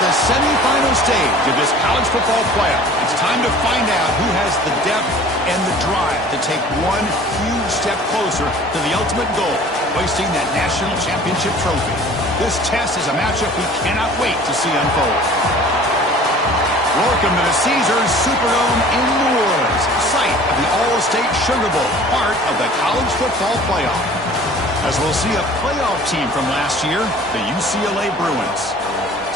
the semifinal stage of this college football playoff. It's time to find out who has the depth and the drive to take one huge step closer to the ultimate goal, hoisting that national championship trophy. This test is a matchup we cannot wait to see unfold. Welcome to the Caesars Superdome in New Orleans, site of the All-State Sugar Bowl, part of the college football playoff. As we'll see a playoff team from last year, the UCLA Bruins,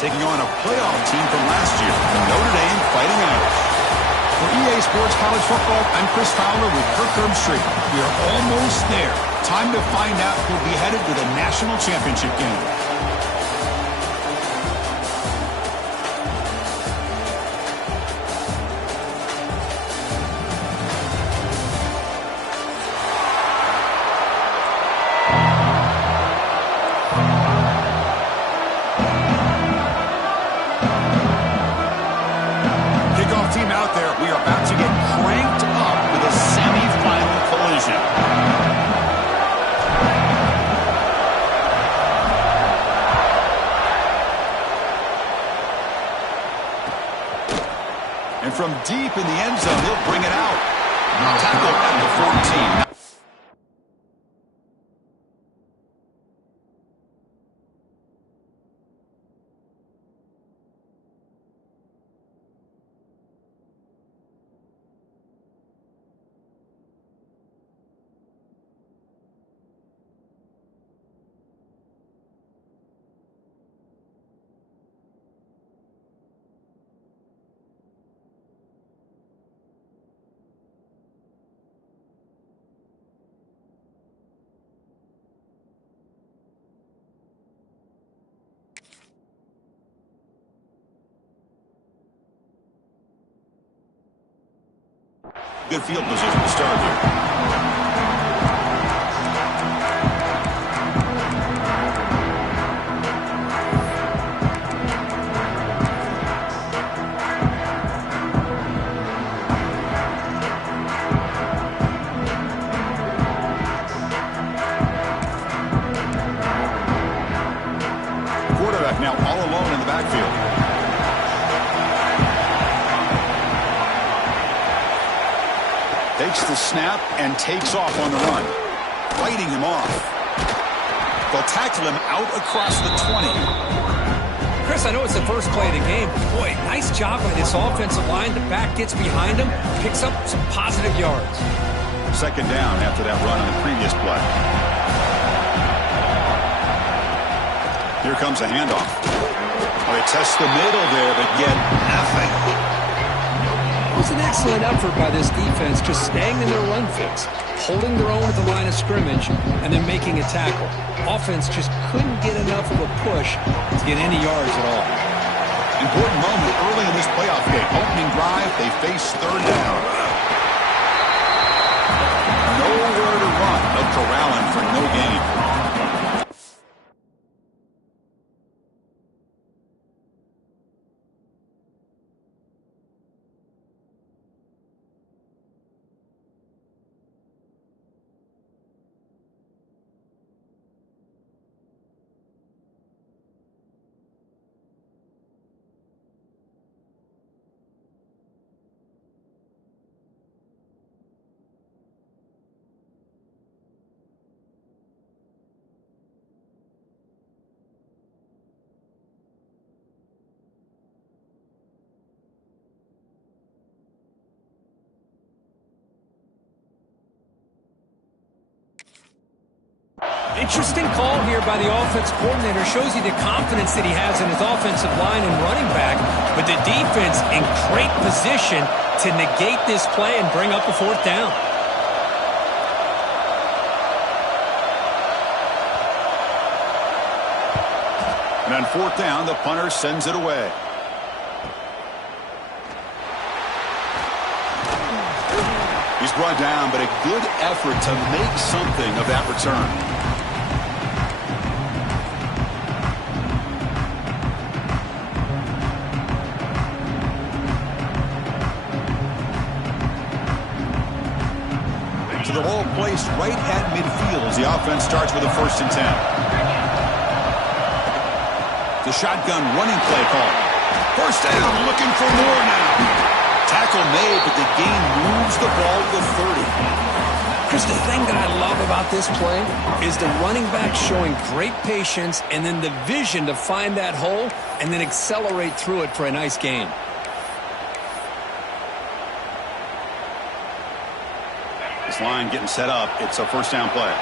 taking on a playoff team from last year, the Notre Dame Fighting Irish. For EA Sports College Football, I'm Chris Fowler with Kirk Herbstreit. We are almost there. Time to find out who'll be headed to the national championship game. Team out there, we are about to get cranked up with a semifinal collision. And from deep in the end zone, he'll bring it out. Tackle at the 14. Good field position to start here. Quarterback now all alone in the backfield. Takes the snap and takes off on the run. Fighting him off. They'll tackle him out across the 20. Chris, I know it's the first play of the game, but boy, nice job by this offensive line. The back gets behind him, picks up some positive yards. Second down after that run on the previous play. Here comes a handoff. Oh, they test the middle there, but get nothing. It was an excellent effort by this defense, just staying in their run fix, holding their own at the line of scrimmage, and then making a tackle. Offense just couldn't get enough of a push to get any yards at all. Important moment early in this playoff game. Opening drive, they face third down. Nowhere to run. They'll corral him for no gain. Interesting call here by the offense coordinator. Shows you the confidence that he has in his offensive line and running back. But the defense in great position to negate this play and bring up a fourth down. And on fourth down, the punter sends it away. He's brought down, but a good effort to make something of that return. So the ball placed right at midfield as the offense starts with a 1st and 10. The shotgun running play call. First down, looking for more now. Tackle made, but the gain moves the ball to the 30. Chris, the thing that I love about this play is the running back showing great patience and then the vision to find that hole and then accelerate through it for a nice gain. This line getting set up. It's a first down play.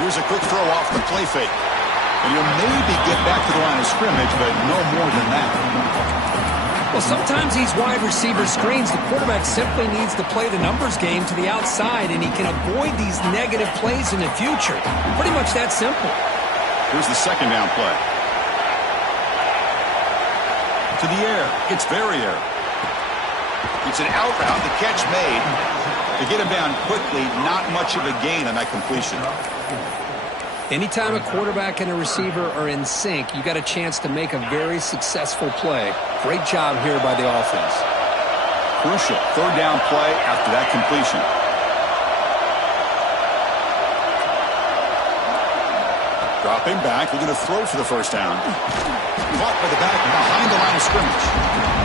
Here's a quick throw off the play fake. And you'll maybe get back to the line of scrimmage, but no more than that. Well, sometimes these wide receiver screens, the quarterback simply needs to play the numbers game to the outside, and he can avoid these negative plays in the future. Pretty much that simple. Here's the second down play. To the air. It's very air. It's an out route. The catch made. To get him down quickly, not much of a gain on that completion. Anytime a quarterback and a receiver are in sync, you got a chance to make a very successful play. Great job here by the offense. Crucial third down play after that completion. Dropping back, looking to throw for the first down. Caught by the back behind the line of scrimmage.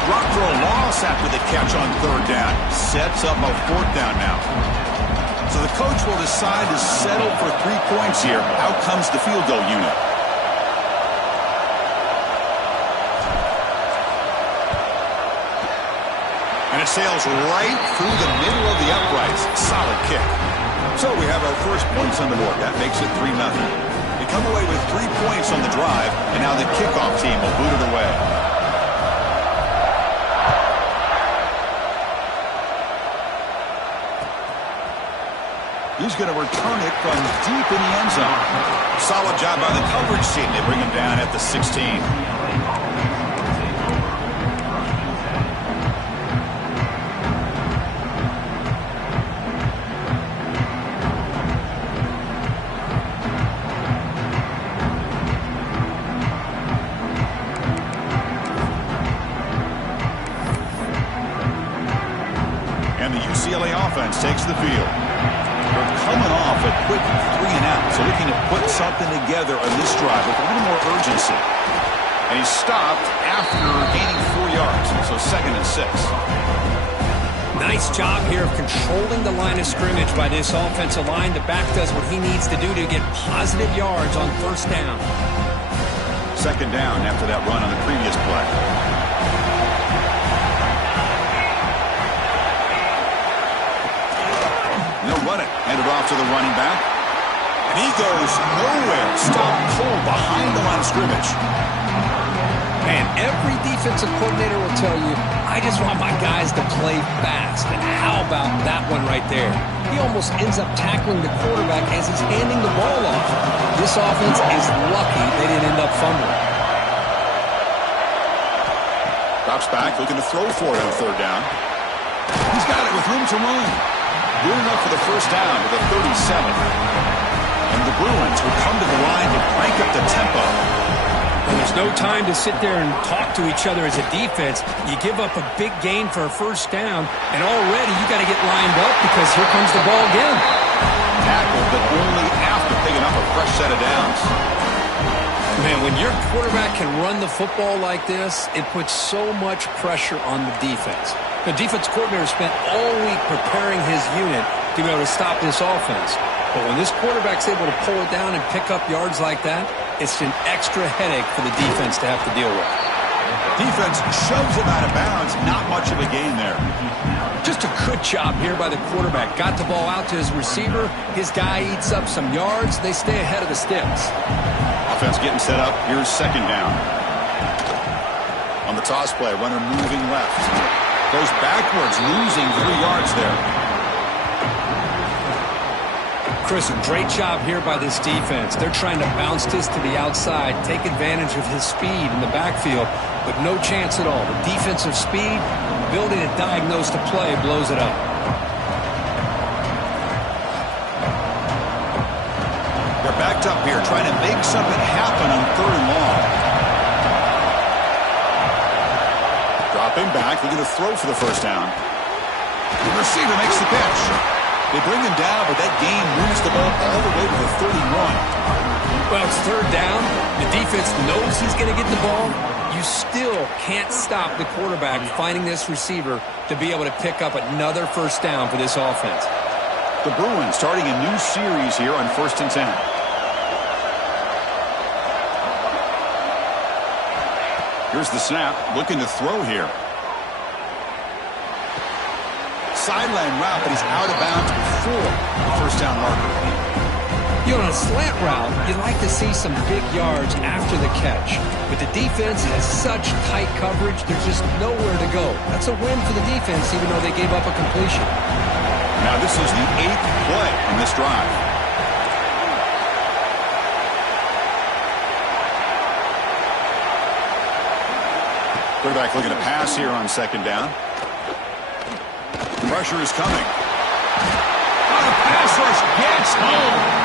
Drop for a loss after the catch on third down. Sets up a fourth down now. So the coach will decide to settle for 3 points here. Out comes the field goal unit. And it sails right through the middle of the uprights. Solid kick. So we have our first points on the board. That makes it 3-0. They come away with 3 points on the drive, and now the kickoff team will boot it away. He's going to return it from deep in the end zone. Solid job by the coverage team. They bring him down at the 16. And the UCLA offense takes the field. Coming off a quick 3 and out, so looking to put something together on this drive with a little more urgency. And he stopped after gaining 4 yards, so 2nd and 6. Nice job here of controlling the line of scrimmage by this offensive line. The back does what he needs to do to get positive yards on first down. 2nd down after that run on the previous play. They'll run it. Handed off to the running back. And he goes nowhere. Stop cold behind the line of scrimmage. Man, every defensive coordinator will tell you, I just want my guys to play fast. And how about that one right there? He almost ends up tackling the quarterback as he's handing the ball off. This offense is lucky they didn't end up fumbling. Drops back, looking to throw for it on third down. He's got it with room to run. Good enough for the first down to the 37. And the Bruins will come to the line to crank up the tempo. And there's no time to sit there and talk to each other as a defense. You give up a big gain for a first down, and already you got to get lined up because here comes the ball again. Tackled, but only after picking up a fresh set of downs. Man, when your quarterback can run the football like this, it puts so much pressure on the defense. The defense coordinator spent all week preparing his unit to be able to stop this offense. But when this quarterback's able to pull it down and pick up yards like that, it's an extra headache for the defense to have to deal with. Defense shoves him out of bounds. Not much of a gain there. Just a good job here by the quarterback. Got the ball out to his receiver. His guy eats up some yards. They stay ahead of the sticks. Offense getting set up. Here's 2nd down. On the toss play, runner moving left. Goes backwards, losing 3 yards there. Chris, a great job here by this defense. They're trying to bounce this to the outside, take advantage of his speed in the backfield, but no chance at all. The defensive speed, ability to diagnose the play, blows it up. They're backed up here, trying to make something happen on 3rd and long. Dropping back, looking to throw for the first down. The receiver makes the pitch. They bring him down, but that gain moves the ball all the way to the 31. Well, it's third down. The defense knows he's going to get the ball. You still can't stop the quarterback finding this receiver to be able to pick up another first down for this offense. The Bruins starting a new series here on 1st and 10. Here's the snap, looking to throw here. Sideline route, but he's out of bounds before the first down marker. On a slant route, you'd like to see some big yards after the catch. But the defense has such tight coverage, there's just nowhere to go. That's a win for the defense, even though they gave up a completion. Now this is the 8th play on this drive. Quarterback looking to pass here on 2nd down. Pressure is coming. Oh, the pass rush gets home.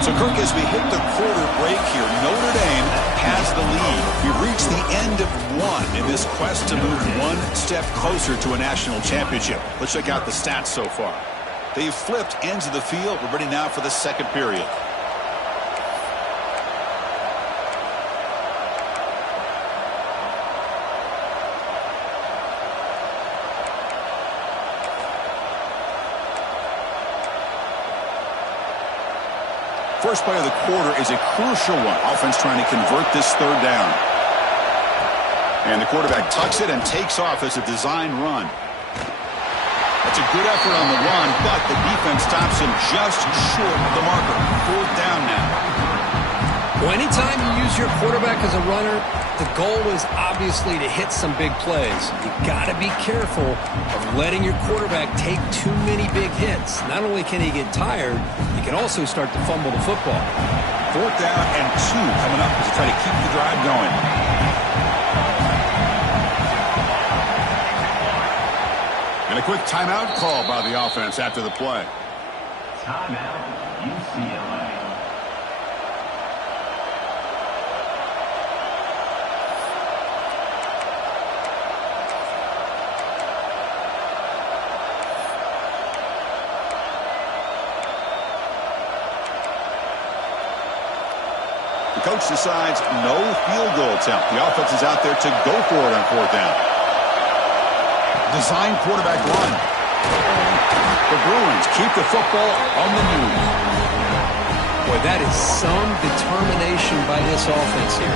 So, Kirk, as we hit the quarter break here, Notre Dame has the lead. We've reached the end of one in this quest to move one step closer to a national championship. Let's check out the stats so far. They've flipped ends of the field. We're ready now for the second period. First play of the quarter is a crucial one. Offense trying to convert this 3rd down. And the quarterback tucks it and takes off as a design run. That's a good effort on the run, but the defense stops him just short of the marker. 4th down now. Well, anytime you use your quarterback as a runner, the goal is obviously to hit some big plays. You've got to be careful of letting your quarterback take too many big hits. Not only can he get tired, he can also start to fumble the football. 4th down and 2 coming up as they try to keep the drive going. And a quick timeout call by the offense after the play. Timeout, UCLA. The coach decides no field goal attempt. The offense is out there to go for it on 4th down. Design quarterback run. The Bruins keep the football on the move. Boy, that is some determination by this offense here.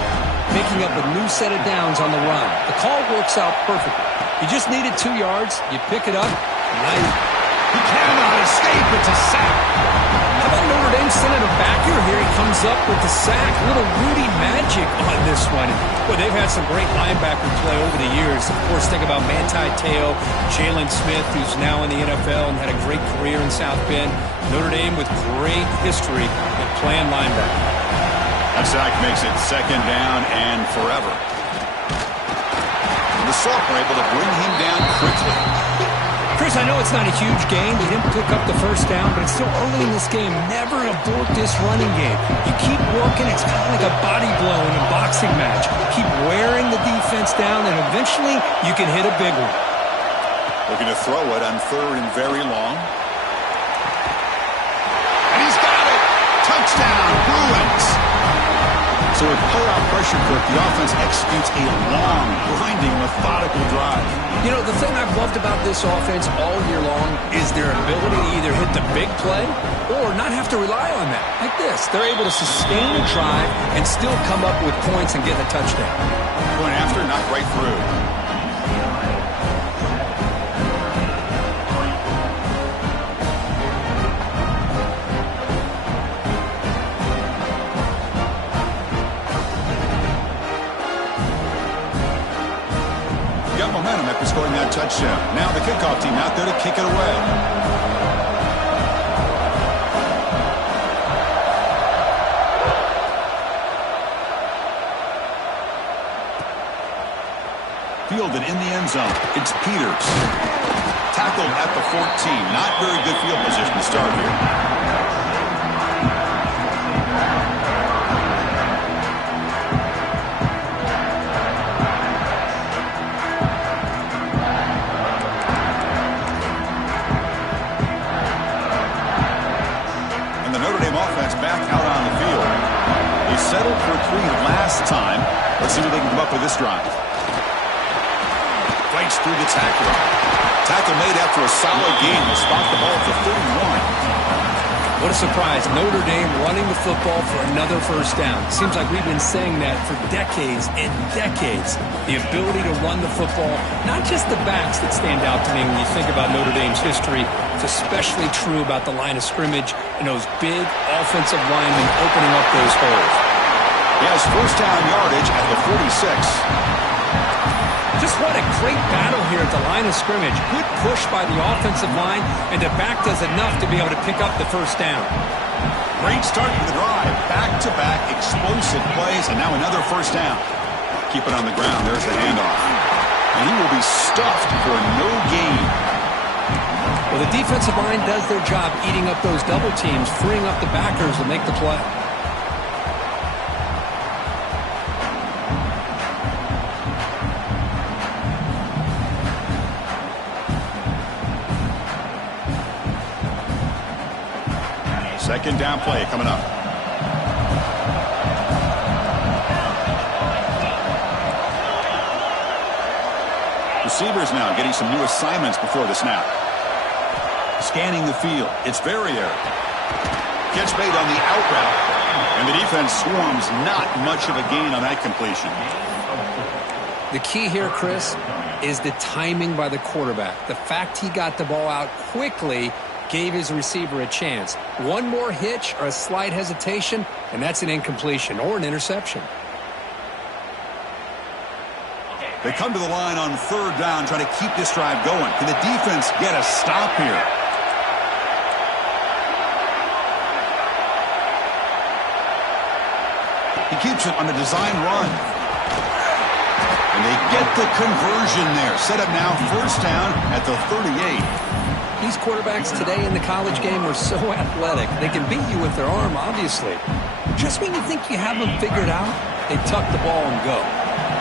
Picking up a new set of downs on the run. The call works out perfectly. You just needed 2 yards. You pick it up. Now he cannot escape. It's a sack. How about Notre Dame sending a backer? Here he comes up with the sack. Little Rudy magic on this one. Boy, they've had some great linebacker play over the years. Of course, think about Manti Te'o, Jalen Smith, who's now in the NFL and had a great career in South Bend. Notre Dame with great history at playing linebacker. That sack makes it 2nd down and forever. And the Sauk were able to bring him down quickly. Chris, I know it's not a huge gain. They didn't pick up the first down, but it's still early in this game. Never abort this running game. You keep working. It's kind of like a body blow in a boxing match. Keep wearing the defense down, and eventually you can hit a big one. Looking to throw it on 3rd and very long. And he's got it! Touchdown, Bruins! So with playoff pressure, Kirk, the offense executes a long, grinding, methodical drive. You know, the thing I've loved about this offense all year long is their ability to either hit the big play or not have to rely on that. Like this, they're able to sustain a drive and still come up with points and get a touchdown. Going after, not right through. Got momentum after scoring that touchdown. Now the kickoff team out there to kick it away. Fielded in the end zone. It's Peters. Tackled at the 14. Not very good field position to start here. And the Notre Dame offense back out on the field. They settled for 3 last time. Let's see what they can come up with this drive. Fights through the tackle. Tackle made after a solid gain. Will spot the ball at the 31. What a surprise. Notre Dame running the football for another first down. Seems like we've been saying that for decades and decades. The ability to run the football, not just the backs that stand out to me when you think about Notre Dame's history. It's especially true about the line of scrimmage and those big offensive linemen opening up those holes. He has first down yardage at the 46. Just what a great battle here at the line of scrimmage. Good push by the offensive line, and the back does enough to be able to pick up the first down. Great start to the drive. Back-to-back explosive plays, and now another first down. Keep it on the ground. There's the handoff. And he will be stuffed for no gain. Well, the defensive line does their job eating up those double teams, freeing up the backers to make the play. Second down play coming up. Receivers now getting some new assignments before the snap. Scanning the field. It's Verrier. Catch made on the out route. And the defense swarms. Not much of a gain on that completion. The key here, Chris, is the timing by the quarterback. The fact he got the ball out quickly gave his receiver a chance. One more hitch or a slight hesitation, and that's an incompletion or an interception. They come to the line on third down, trying to keep this drive going. Can the defense get a stop here? He keeps it on a design run. And they get the conversion there. Set up now first down at the 38. These quarterbacks today in the college game are so athletic. They can beat you with their arm, obviously. Just when you think you have them figured out, they tuck the ball and go.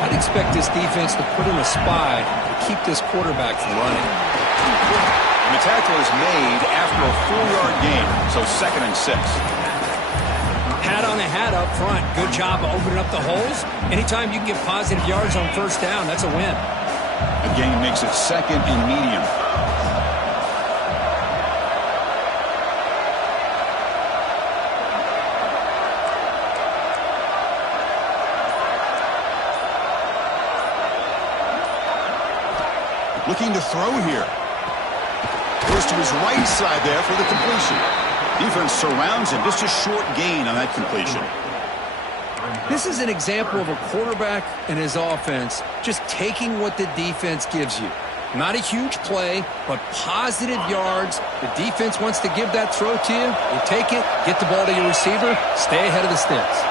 I'd expect this defense to put in a spy to keep this quarterback from running. And the tackle is made after a 4-yard gain, so 2nd and 6. Hat on a hat up front. Good job of opening up the holes. Anytime you can get positive yards on first down, that's a win. The gain makes it 2nd and medium. Looking to throw here. Goes to his right side there for the completion. Defense surrounds him. Just a short gain on that completion. This is an example of a quarterback and his offense just taking what the defense gives you. Not a huge play, but positive yards. The defense wants to give that throw to you. You take it, get the ball to your receiver, stay ahead of the sticks.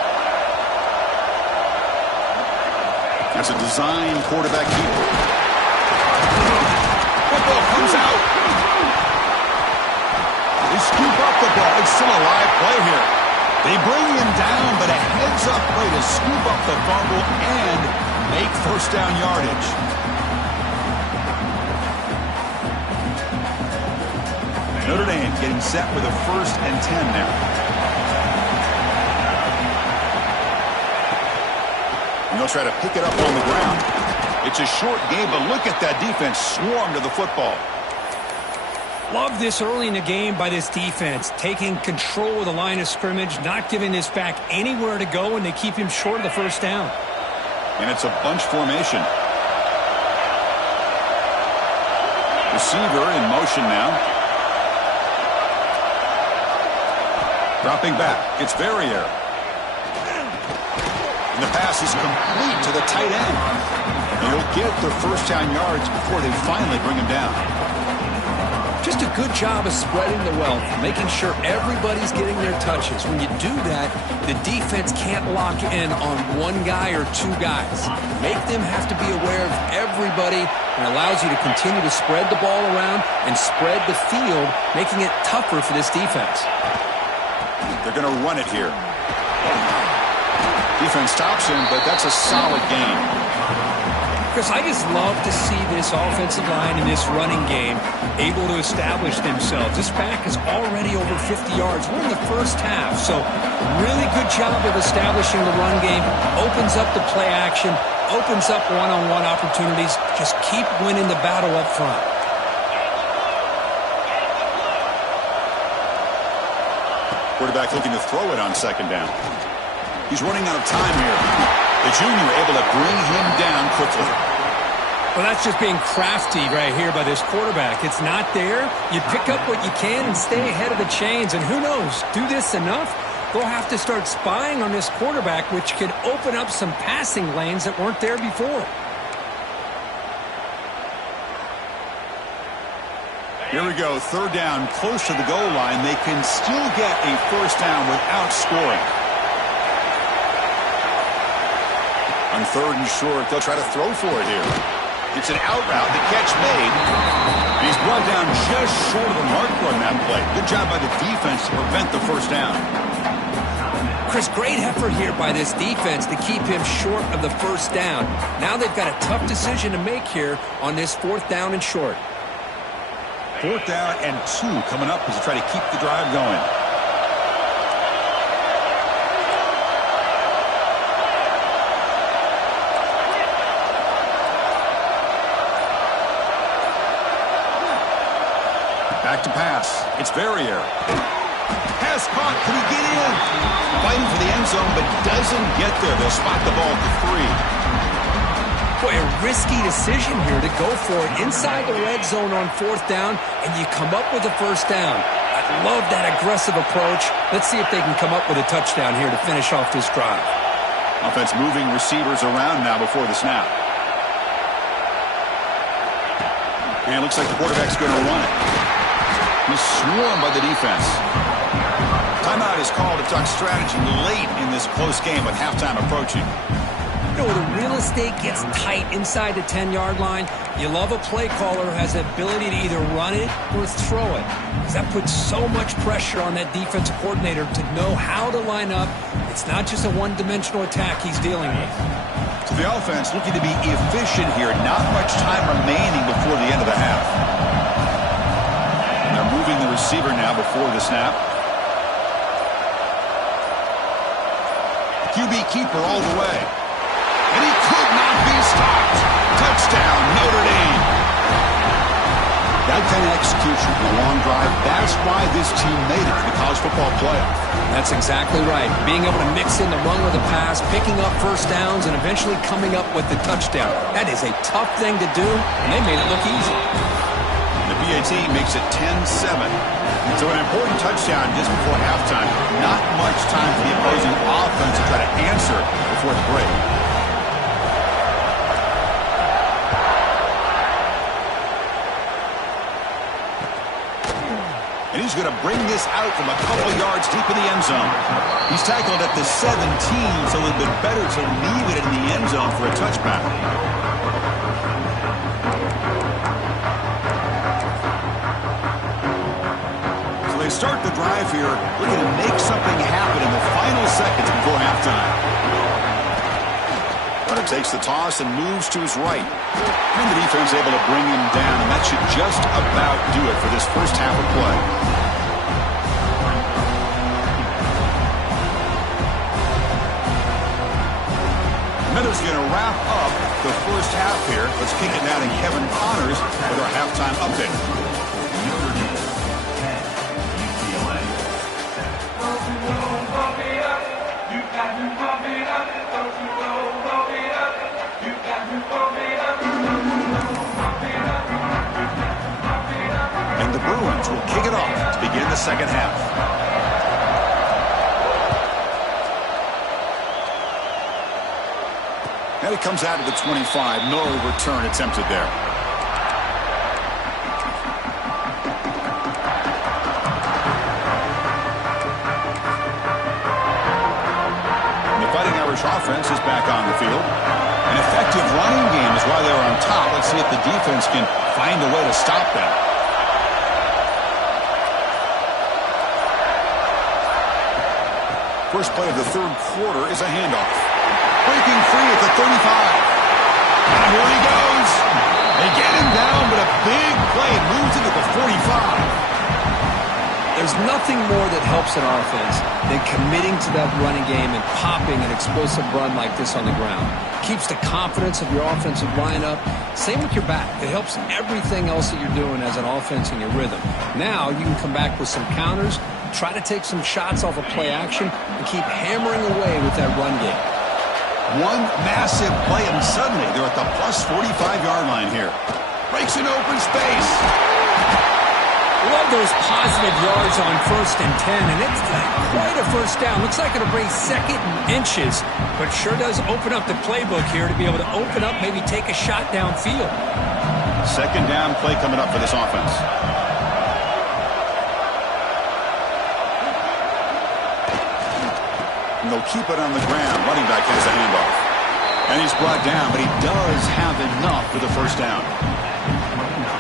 That's a design quarterback keeper. Football comes out. They scoop up the ball. It's still a live play here. They bring him down, but a heads-up play to scoop up the fumble and make first down yardage. Notre Dame getting set with a 1st and 10 now. And they'll try to pick it up on the ground. It's a short game, but look at that defense swarm to the football. Love this early in the game by this defense, taking control of the line of scrimmage, not giving this back anywhere to go, and they keep him short of the first down. And it's a bunch formation. Receiver in motion now. Dropping back. It's Verrier. And the pass is complete to the tight end. He'll get the first down yards before they finally bring him down. Just a good job of spreading the wealth, making sure everybody's getting their touches. When you do that, the defense can't lock in on one guy or two guys. Make them have to be aware of everybody, and allows you to continue to spread the ball around and spread the field, making it tougher for this defense. They're going to run it here. Defense stops him, but that's a solid gain. Chris, I just love to see this offensive line in this running game able to establish themselves. This back is already over 50 yards. We're in the first half, so really good job of establishing the run game. Opens up the play action, opens up one-on-one opportunities. Just keep winning the battle up front. Quarterback looking to throw it on second down. He's running out of time here. The junior able to bring him down quickly. Well, that's just being crafty right here by this quarterback. It's not there. You pick up what you can and stay ahead of the chains. And who knows, do this enough, they'll have to start spying on this quarterback, which could open up some passing lanes that weren't there before. Here we go, third down, close to the goal line. They can still get a first down without scoring. On third and short, they'll try to throw for it here. It's an out route, the catch made. And he's brought down just short of the marker on that play. Good job by the defense to prevent the first down. Chris, great effort here by this defense to keep him short of the first down. Now they've got a tough decision to make here on this fourth down and short. Fourth down and 2 coming up as they try to keep the drive going. Back to pass. It's Verrier. Pass caught. Can he get in? Fighting for the end zone, but doesn't get there. They'll spot the ball at the 3. Boy, a risky decision here to go for it inside the red zone on fourth down, and you come up with a first down. I love that aggressive approach. Let's see if they can come up with a touchdown here to finish off this drive. Offense moving receivers around now before the snap. And it looks like the quarterback's going to run it. He's swarmed by the defense. Timeout is called to talk strategy late in this close game with halftime approaching. You know, the real estate gets tight inside the 10-yard line. You love a play caller who has the ability to either run it or throw it, because that puts so much pressure on that defensive coordinator to know how to line up. It's not just a one-dimensional attack he's dealing with. So the offense looking to be efficient here. Not much time remaining before the end of the half. And they're moving the receiver now before the snap. QB keeper all the way. And he could not be stopped. Touchdown, Notre Dame. That kind of execution for a long drive, that's why this team made it to the college football playoff. That's exactly right. Being able to mix in the run with the pass, picking up first downs, and eventually coming up with the touchdown. That is a tough thing to do, and they made it look easy. The PAT makes it 10-7. So an important touchdown just before halftime. Not much time for the opposing offense to try to answer before the break. And he's going to bring this out from a couple yards deep in the end zone. He's tackled at the 17, so a little bit better to leave it in the end zone for a touchback. So they start the drive here, looking to make something happen in the final seconds before halftime. Runner takes the toss and moves to his right. And the defense able to bring him down, and that should just about do it for this first half of play. Notra's going to wrap up the first half here. Let's kick it now to Kevin Connors with our halftime update. And the Bruins will kick it off to begin the second half. And it comes out of the 25. No return attempted there. offense is back on the field. An effective running game is why they were on top. Let's see if the defense can find a way to stop them. First play of the third quarter is a handoff. Breaking free at the 35. And here he goes. They get him down, but a big play moves into the 45. There's nothing more that helps an offense than committing to that running game and popping an explosive run like this on the ground. Keeps the confidence of your offensive lineup. Same with your back. It helps everything else that you're doing as an offense in your rhythm. Now you can come back with some counters, try to take some shots off of play action, and keep hammering away with that run game. One massive play, and suddenly they're at the plus 45-yard line here. Breaks an open space. Love those positive yards on 1st and 10, and it's not quite a first down. Looks like it'll bring second and inches, but sure does open up the playbook here to be able to open up, maybe take a shot downfield. Second down play coming up for this offense. And they'll keep it on the ground. Running back has a handoff. And he's brought down, but he does have enough for the first down.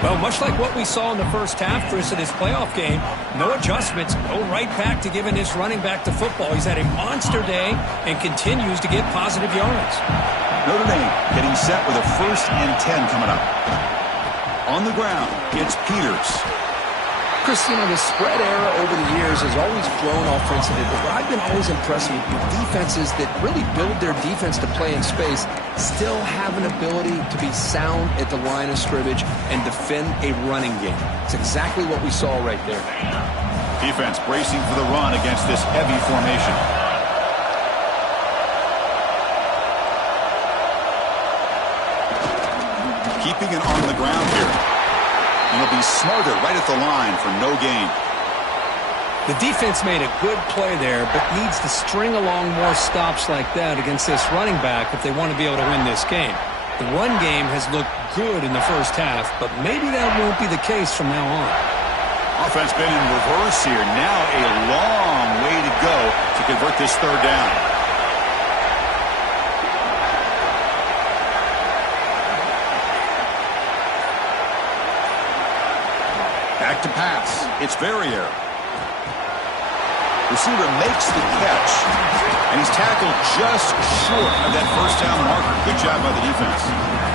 Well, much like what we saw in the first half, Chris, of this playoff game, no adjustments, go right back to giving his running back the football. He's had a monster day and continues to get positive yards. Notre Dame getting set with a 1st and 10 coming up. On the ground, it's Peters. Chris, you know, the spread era over the years has always grown offensively, but what I've been always impressed with defenses that really build their defense to play in space still have an ability to be sound at the line of scrimmage and defend a running game. It's exactly what we saw right there. Defense bracing for the run against this heavy formation. Keeping it on the ground here. And he'll be smarter right at the line for no gain. The defense made a good play there, but needs to string along more stops like that against this running back if they want to be able to win this game. The run game has looked good in the first half, but maybe that won't be the case from now on. Offense been in reverse here. Now a long way to go to convert this third down. Back to pass. It's Verrier. Receiver makes the catch, and he's tackled just short of that first down marker. Good job by the defense.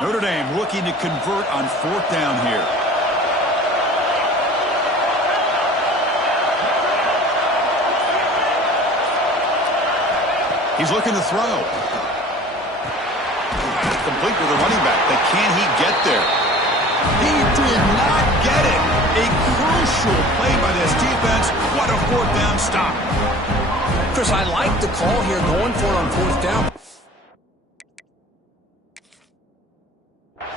Notre Dame looking to convert on 4th down here. He's looking to throw. Complete with the running back, but can he get there? He did not get it. A crucial play by this defense. What a 4th down stop. Chris, I like the call here, going for it on 4th down.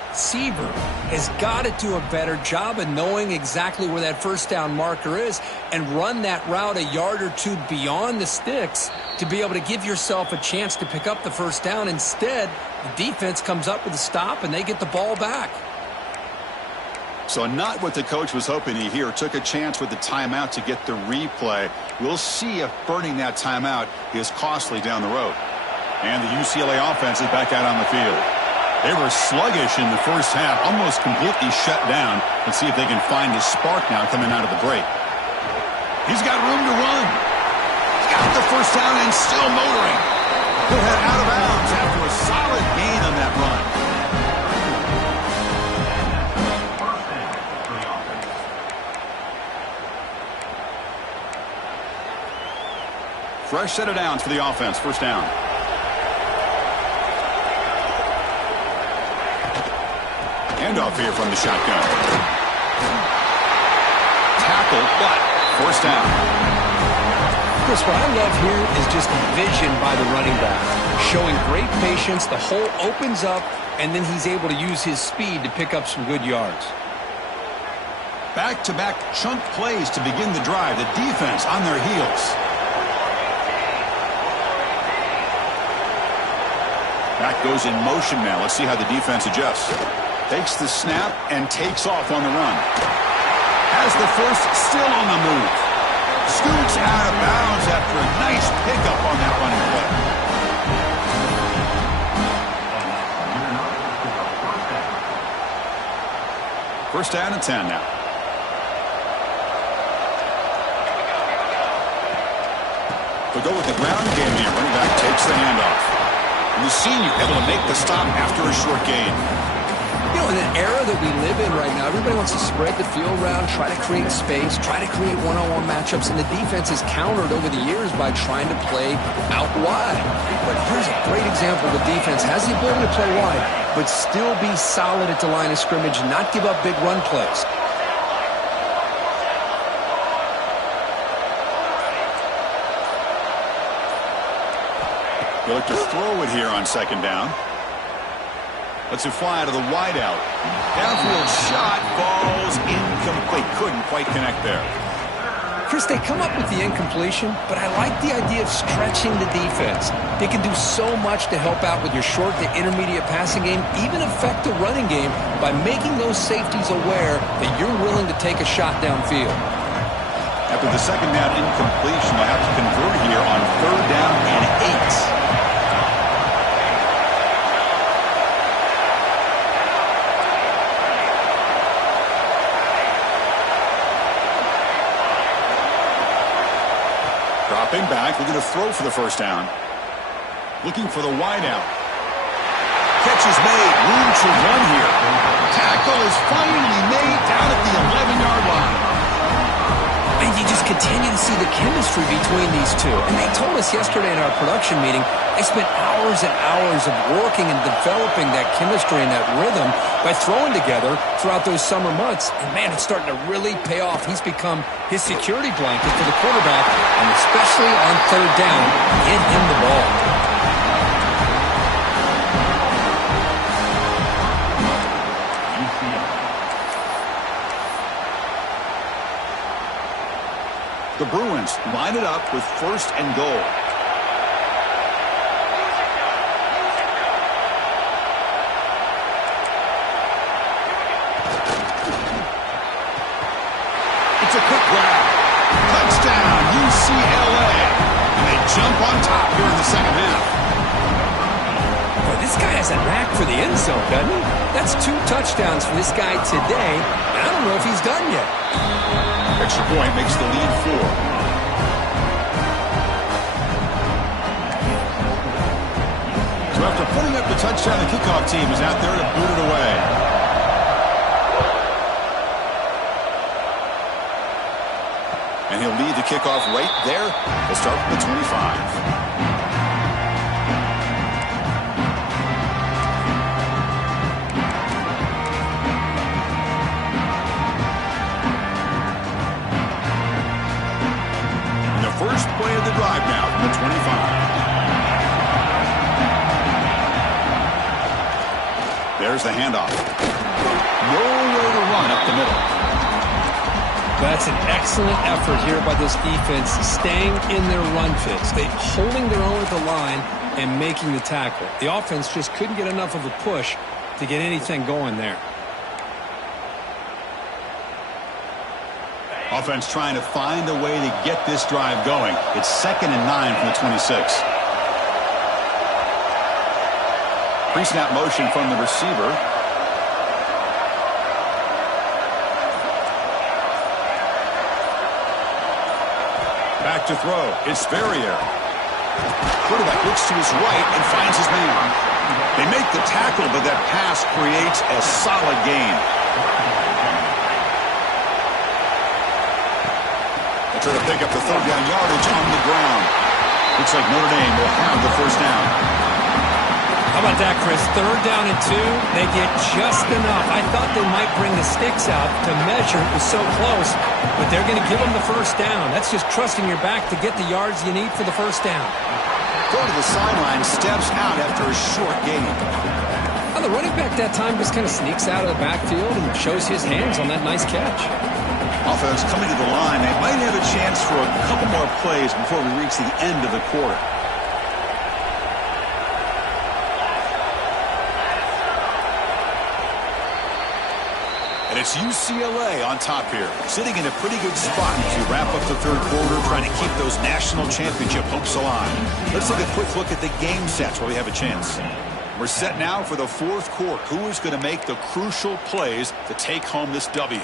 Receiver has got to do a better job of knowing exactly where that first down marker is and run that route a yard or two beyond the sticks to be able to give yourself a chance to pick up the first down. Instead, the defense comes up with a stop and they get the ball back. So not what the coach was hoping to hear. Took a chance with the timeout to get the replay. We'll see if burning that timeout is costly down the road. And the UCLA offense is back out on the field. They were sluggish in the first half, almost completely shut down. Let's see if they can find a spark now coming out of the break. He's got room to run. He's got the first down and still motoring. He'll head out of bounds after a solid gain on that run. Fresh set of downs for the offense. First down. Handoff here from the shotgun. Tackle, but first down. Chris, what I love here is just vision by the running back. Showing great patience, the hole opens up, and then he's able to use his speed to pick up some good yards. Back-to-back chunk plays to begin the drive. The defense on their heels. Back goes in motion now. Let's see how the defense adjusts. Takes the snap and takes off on the run. Has the first, still on the move. Scoots out of bounds after a nice pickup on that running play. First down and 10 now. We'll go with the ground game here. Running back takes the handoff. And the senior able to make the stop after a short gain. You know, in an era that we live in right now, everybody wants to spread the field around, try to create space, try to create one-on-one matchups, and the defense is countered over the years by trying to play out wide. But here's a great example. The defense has the ability to play wide, but still be solid at the line of scrimmage, not give up big run plays. They look to throw it here on second down. Lets it fly to the wideout. Downfield shot falls incomplete. Couldn't quite connect there. Chris, they come up with the incompletion, but I like the idea of stretching the defense. They can do so much to help out with your short to intermediate passing game, even affect the running game by making those safeties aware that you're willing to take a shot downfield. After the second down incompletion, they'll have to convert here on third down and 8. Dropping back, looking to throw for the first down. Looking for the wideout. Catch is made, room to run here. Tackle is finally made down at the 11-yard line. And you just continue to see the chemistry between these two. And they told us yesterday in our production meeting, they spent hours and hours of working and developing that chemistry and that rhythm by throwing together throughout those summer months. And, man, it's starting to really pay off. He's become his security blanket for the quarterback, and especially on third down, get him the ball. The Bruins line it up with first and goal. It's a quick grab. Touchdown, UCLA. And they jump on top here in the second half. Boy, this guy has a knack for the end zone, doesn't he? That's 2 touchdowns for this guy today, and I don't know if he's done yet. Extra point makes the lead 4. So after putting up the touchdown, the kickoff team is out there to boot it away. And he'll lead the kickoff right there. We'll start from the 25. First play of the drive now from the 25. There's the handoff. Nowhere to run up the middle. That's an excellent effort here by this defense, staying in their run fits. They holding their own at the line and making the tackle. The offense just couldn't get enough of a push to get anything going there. Offense trying to find a way to get this drive going. It's 2nd and 9 from the 26. Pre-snap motion from the receiver. Back to throw. It's Ferrier. Quarterback looks to his right and finds his man. They make the tackle, but that pass creates a solid gain. Try to pick up the third down yardage on the ground. Looks like Notre Dame will have the first down. How about that, Chris? 3rd down and 2. They get just enough. I thought they might bring the sticks out to measure. It was so close, but they're going to give them the 1st down. That's just trusting your back to get the yards you need for the 1st down. Go to the sideline, steps out after a short gain. Well, the running back that time just kind of sneaks out of the backfield and shows his hands on that nice catch. Offense coming to the line. They might have a chance for a couple more plays before we reach the end of the quarter. And it's UCLA on top here, sitting in a pretty good spot as we wrap up the 3rd quarter, trying to keep those national championship hopes alive. Let's take a quick look at the game sets where we have a chance. We're set now for the 4th quarter. Who is going to make the crucial plays to take home this W?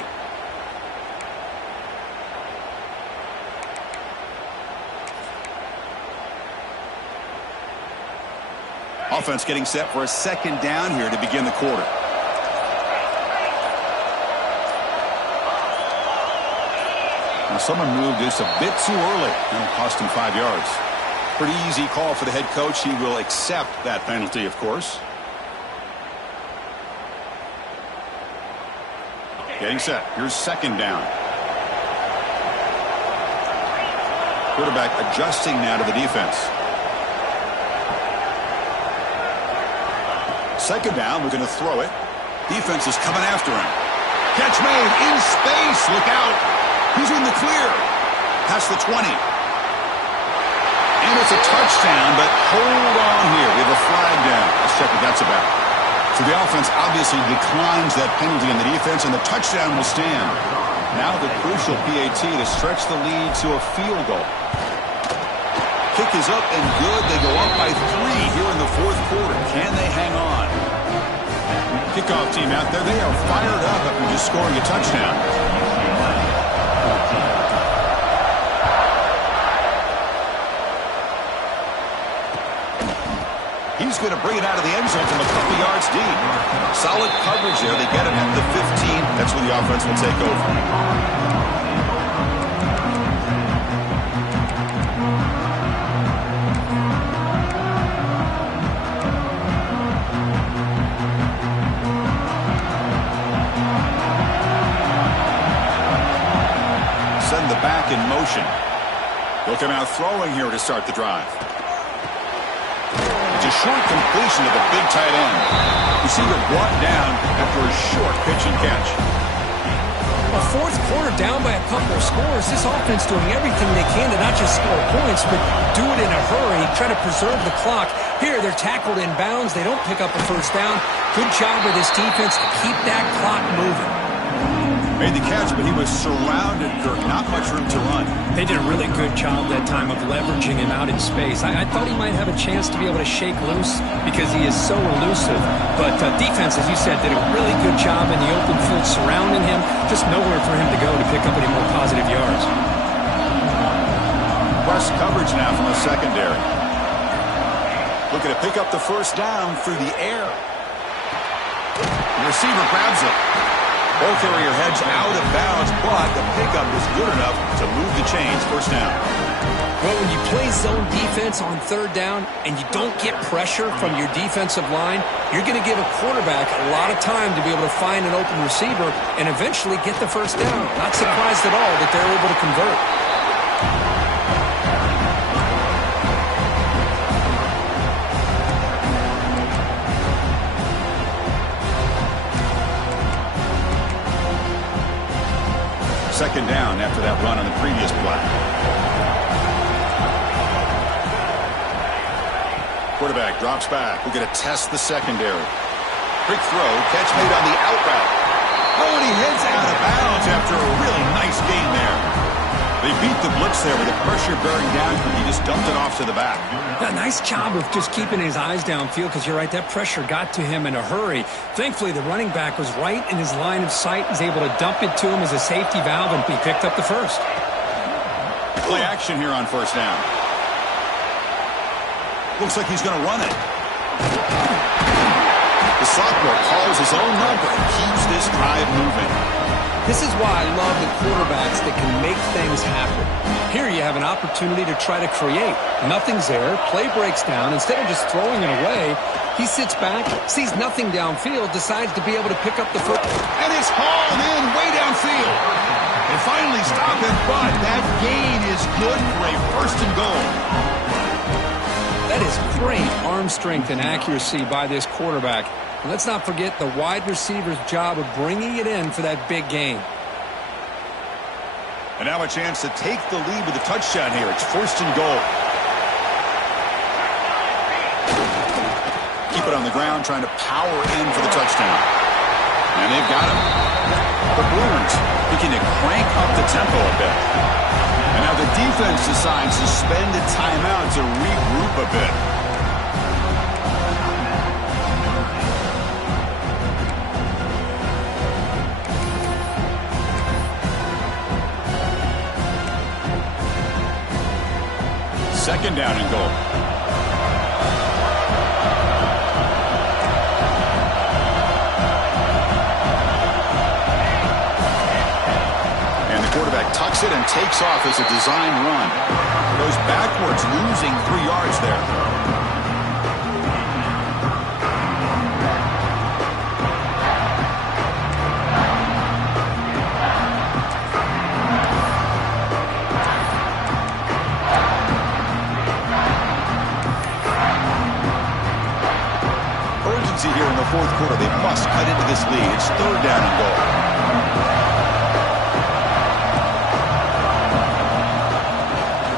Offense getting set for a 2nd down here to begin the quarter. Now someone moved this a bit too early, and it cost him 5 yards. Pretty easy call for the head coach. He will accept that penalty, of course. Getting set. Here's 2nd down. Quarterback adjusting now to the defense. 2nd down, we're going to throw it. Defense is coming after him. Catch made in space. Look out. He's in the clear. Past the 20. And it's a touchdown, but hold on here. We have a flag down. Let's check what that's about. So the offense obviously declines that penalty in the defense, and the touchdown will stand. Now the crucial PAT to stretch the lead to a field goal. Kick is up and good. They go up by 3 here in the 4th quarter. Can they hang on? Kickoff team out there. They are fired up after just scoring a touchdown. He's going to bring it out of the end zone from a couple yards deep. Solid coverage there. They get him at the 15. That's when the offense will take over. Send the back in motion. They'll come out throwing here to start the drive. It's a short completion to the big tight end. Receiver brought down after a short pitch and catch. A 4th quarter down by a couple of scores. This offense doing everything they can to not just score points, but do it in a hurry, try to preserve the clock. Here, they're tackled in bounds. They don't pick up a 1st down. Good job with this defense to keep that clock moving. Made the catch, but he was surrounded, Kirk. Not much room to run. They did a really good job that time of leveraging him out in space. I thought he might have a chance to be able to shake loose because he is so elusive. But defense, as you said, did a really good job in the open field surrounding him. Just nowhere for him to go to pick up any more positive yards. Press coverage now from the secondary. Looking to pick up the 1st down through the air. The receiver grabs it. Ball carrier heads out of bounds, but the pickup is good enough to move the chains. 1st down. Well, when you play zone defense on 3rd down and you don't get pressure from your defensive line, you're going to give a quarterback a lot of time to be able to find an open receiver and eventually get the 1st down. Not surprised at all that they're able to convert. Second down after that run on the previous play. Quarterback drops back. We're going to test the secondary. Quick throw. Catch made on the out route. Oh, and he heads out of bounds after a really nice gain there. They beat the blitz there with the pressure bearing down. He just dumped it off to the back. A nice job of just keeping his eyes downfield because you're right, that pressure got to him in a hurry. Thankfully, the running back was right in his line of sight. He's able to dump it to him as a safety valve, and he picked up the 1st. Play action here on 1st down. Looks like he's going to run it. The sophomore calls his own number and keeps this drive moving. This is why I love the quarterbacks that can make things happen. Here you have an opportunity to try to create. Nothing's there. Play breaks down. Instead of just throwing it away, He sits back, sees nothing downfield, decides to be able to pick up the foot. And it's hauled in way downfield. They finally stop it, but that gain is good for a first and goal. That is great arm strength and accuracy by this quarterback. And let's not forget the wide receiver's job of bringing it in for that big gain. And now a chance to take the lead with a touchdown here. It's first and goal. Keep it on the ground, trying to power in for the touchdown. And they've got him. The Bruins looking to crank up the tempo a bit. And now the defense decides to spend a timeout to regroup a bit. Second down and goal. And the quarterback tucks it and takes off as a design run. Goes backwards, losing 3 yards there. Here in the fourth quarter, they must cut into this lead. It's third down and goal.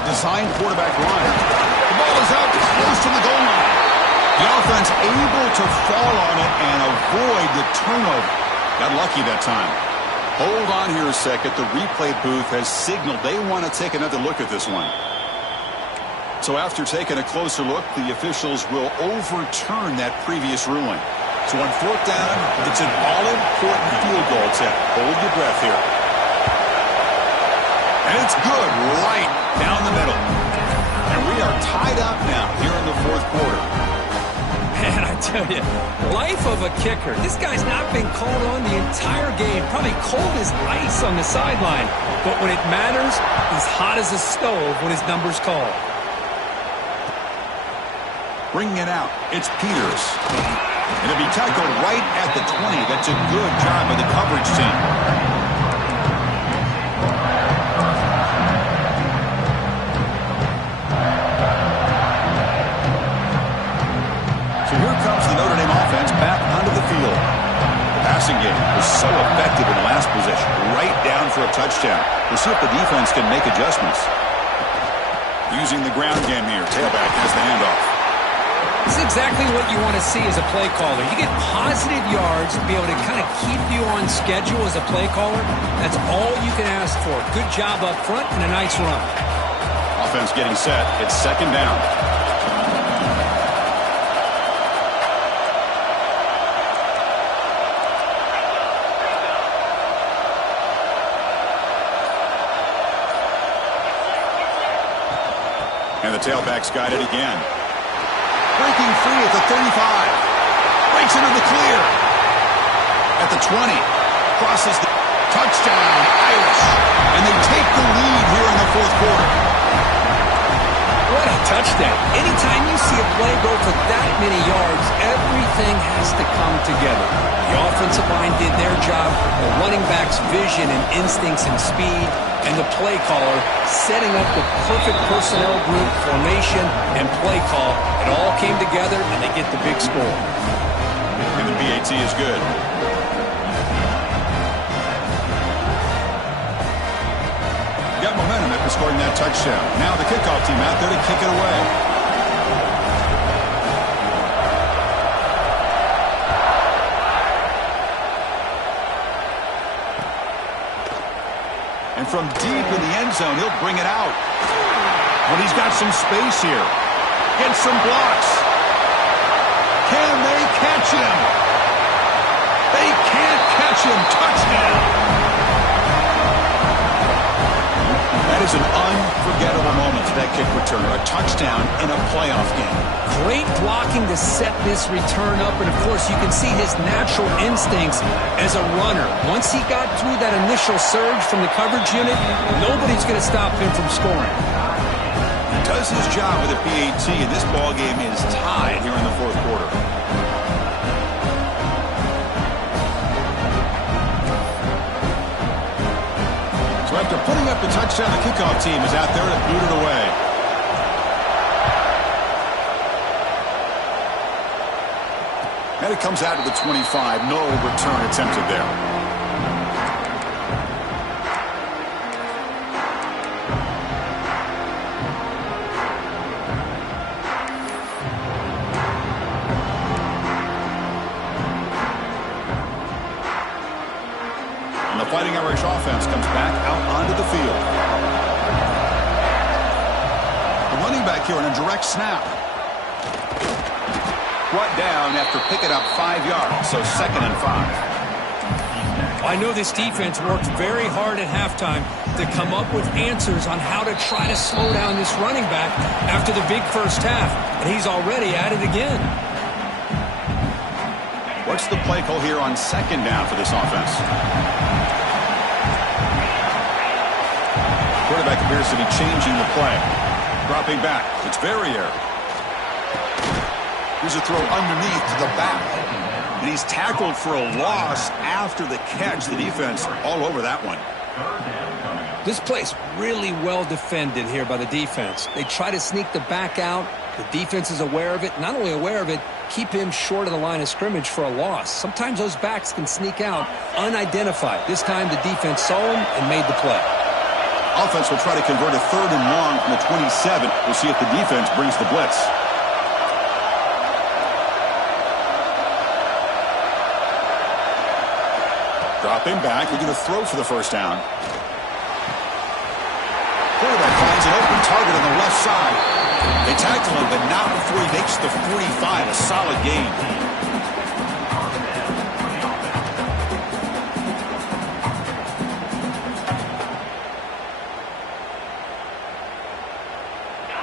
Designed quarterback run. The ball is out close to the goal line. The offense able to fall on it and avoid the turnover. Got lucky that time. Hold on here a second. The replay booth has signaled they want to take another look at this one. So after taking a closer look, the officials will overturn that previous ruling. So on fourth down, it's an all-important field goal attempt. Hold your breath here. And it's good right down the middle. And we are tied up now here in the fourth quarter. Man, I tell you, life of a kicker. This guy's not been called on the entire game. Probably cold as ice on the sideline. But when it matters, he's hot as a stove when his number's called. Bringing it out, it's Peters. And it'll be tackled right at the 20. That's a good job by the coverage team. So here comes the Notre Dame offense back onto the field. The passing game was so effective in the last possession, right down for a touchdown. We'll see if the defense can make adjustments. Using the ground game here, tailback has the handoff. This is exactly what you want to see as a play caller. You get positive yards to be able to kind of keep you on schedule as a play caller. That's all you can ask for. Good job up front and a nice run. Offense getting set. It's second down. And the tailback's got it again. Breaking free at the 35. Breaks into the clear. At the 20. Crosses the touchdown. Irish. And they take the lead here in the fourth quarter. What a touchdown. Anytime you see a play go for that many yards, everything has to come together. The offensive line did their job. The running back's vision and instincts and speed. And the play caller setting up the perfect personnel group, formation, and play call. It all came together, and they get the big score. And the BAT is good. Got momentum after scoring that touchdown. Now the kickoff team out there to kick it away. And from deep in the end zone, he'll bring it out. But he's got some space here. Gets some blocks. Can they catch him? They can't catch him. Touchdown. That is an unforgettable moment to that kick return. A touchdown in a playoff game. Great blocking to set this return up. And, of course, you can see his natural instincts as a runner. Once he got through that initial surge from the coverage unit, nobody's going to stop him from scoring. He does his job with a PAT, and this ball game is tied here in the fourth quarter. Touchdown, the kickoff team is out there to boot it away. And it comes out to the 25. No return attempted there. The Fighting Irish offense comes back out onto the field. The running back here on a direct snap. Brought down after picking up 5 yards, so 2nd and 5. I know this defense worked very hard at halftime to come up with answers on how to try to slow down this running back after the big first half, and he's already at it again. What's the play call here on 2nd down for this offense? Quarterback appears to be changing the play. Dropping back. It's Verrier. Here's a throw underneath to the back. And he's tackled for a loss after the catch. The defense all over that one. This play's really well defended here by the defense. They try to sneak the back out. The defense is aware of it. Not only aware of it, keep him short of the line of scrimmage for a loss. Sometimes those backs can sneak out unidentified. This time the defense saw him and made the play. Offense will try to convert a 3rd and long from the 27. We'll see if the defense brings the blitz. Dropping back, looking to throw for the first down. Quarterback finds an open target on the left side. They tackle him, but not before he makes the 45. A solid gain.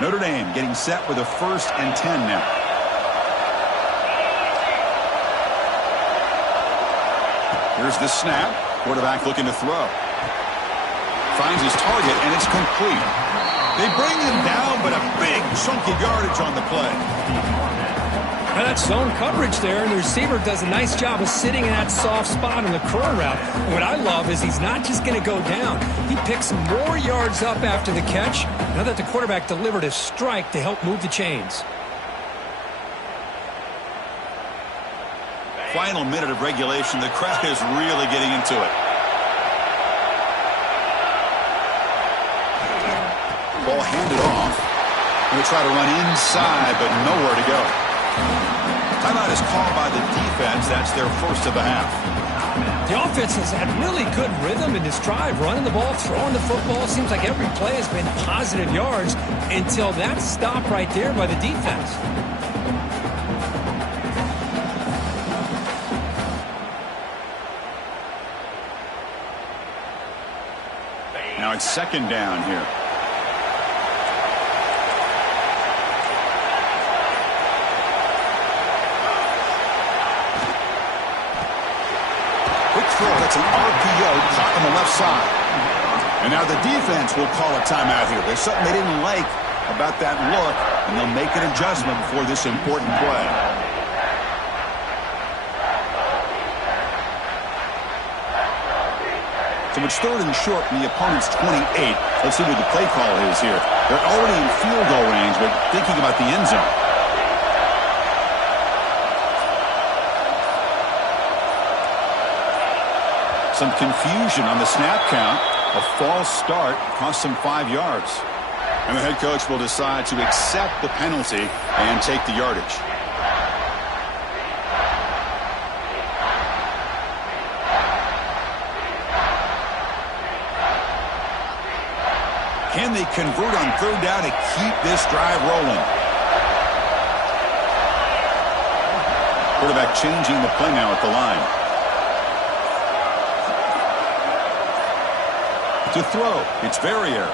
Notre Dame getting set with a 1st and 10 now. Here's the snap. Quarterback looking to throw. Finds his target, and it's complete. They bring him down, but a big chunk of yardage on the play. Now that's zone coverage there, and the receiver does a nice job of sitting in that soft spot on the curl route. And what I love is he's not just going to go down. He picks more yards up after the catch, now that the quarterback delivered a strike to help move the chains. Final minute of regulation. The crowd is really getting into it. Ball handed off. Going to try to run inside, but nowhere to go. Timeout is called by the defense. That's their first of the half. The offense has had really good rhythm in this drive, running the ball, throwing the football. Seems like every play has been positive yards until that stop right there by the defense. Now it's 2nd down here. That's an RPO caught on the left side. And now the defense will call a timeout here. There's something they didn't like about that look, and they'll make an adjustment before this important play. So it's 3rd and short from the opponent's 28. Let's see what the play call is here. They're already in field goal range, but thinking about the end zone. Some confusion on the snap count. A false start cost them 5 yards. And the head coach will decide to accept the penalty and take the yardage. Can they convert on 3rd down to keep this drive rolling? Quarterback changing the play now at the line. To throw, it's Verrier,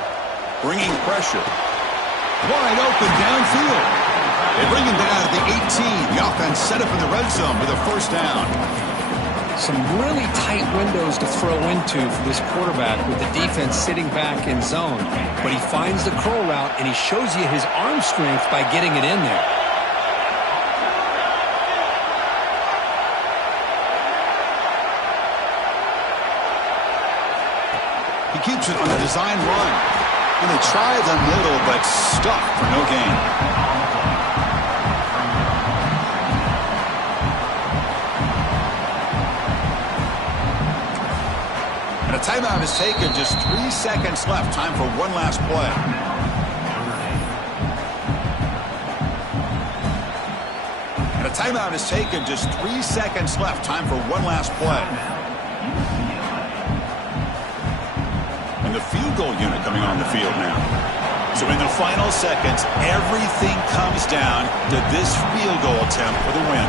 bringing pressure. Wide open downfield. They bring him down at the 18. The offense set up in the red zone with a 1st down. Some really tight windows to throw into for this quarterback with the defense sitting back in zone. But he finds the curl route, and he shows you his arm strength by getting it in there. He keeps it on the design run. And they try the middle, but stuck for no gain. And a timeout is taken. Just 3 seconds left. Time for one last play. And a timeout is taken. Just 3 seconds left. Time for one last play. And the field goal unit coming on the field now. So in the final seconds, everything comes down to this field goal attempt for the win.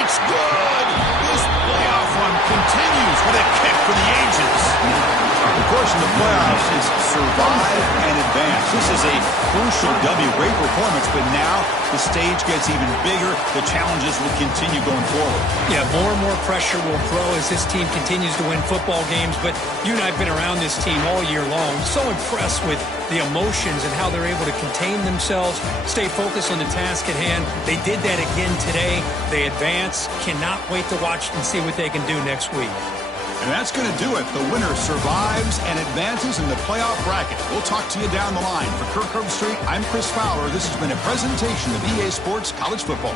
It's good. This playoff run continues with a kick for the ages. Of course, in the playoffs, it's survive and advance. This is a crucial W. Great performance, but now the stage gets even bigger. The challenges will continue going forward. Yeah, more and more pressure will grow as this team continues to win football games. But you and I have been around this team all year long. So impressed with the emotions and how they're able to contain themselves, stay focused on the task at hand. They did that again today. They advance. Cannot wait to watch and see what they can do next week. And that's going to do it. The winner survives and advances in the playoff bracket. We'll talk to you down the line. For Kirk Herbstreit, I'm Chris Fowler. This has been a presentation of EA Sports College Football.